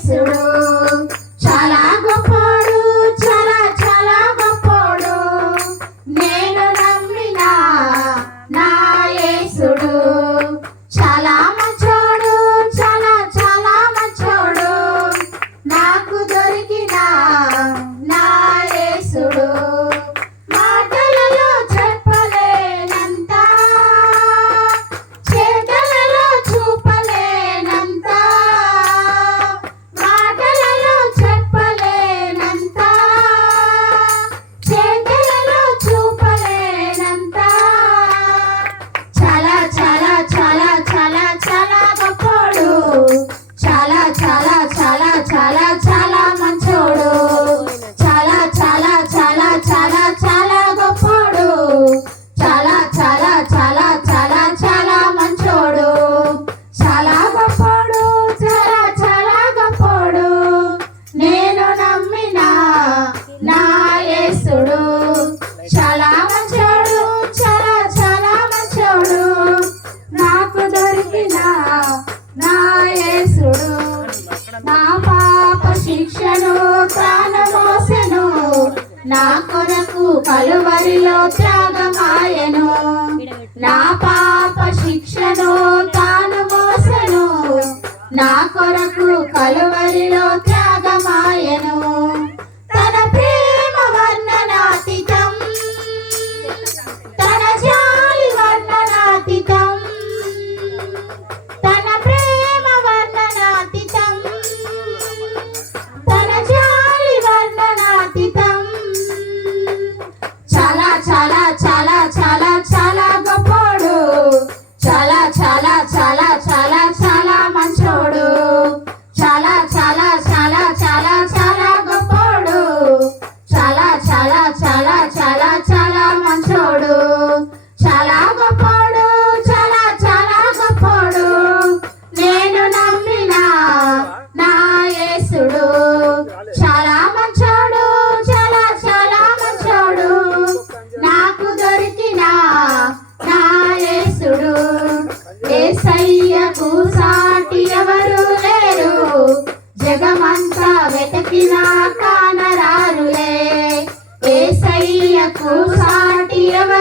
Sarah. నాయసుడు నా పాప శిక్షను ప్రాణమోసెను నా కొరకు కలువరిలో త్యాగమాయను. నా పాప శిక్షను తాను మోసను నా కొరకు కలువరిలో వెతకినా ఏ ఏసయ్యకు సాటి ఎవరు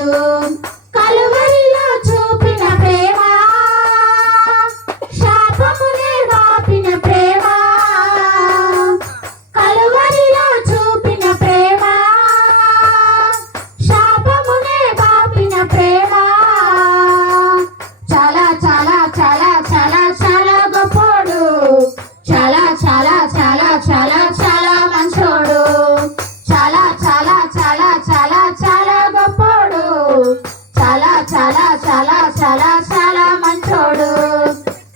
amado. చాలా చాలా మంచోడు.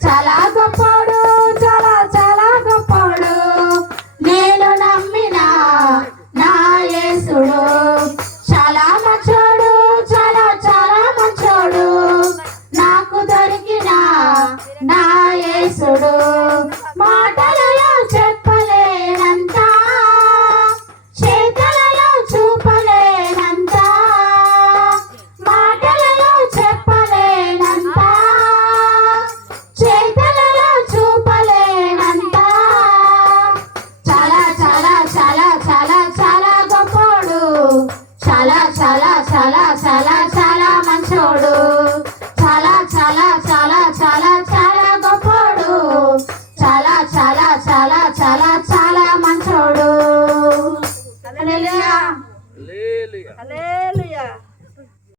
చాలా గొప్పోడు చాలా చాలా గొప్పోడు. నేను నమ్మిన నా యేసుడు. చాలా మంచోడు చాలా చాలా మంచోడు. నాకు దొరికిన నా యేసుడు. మాట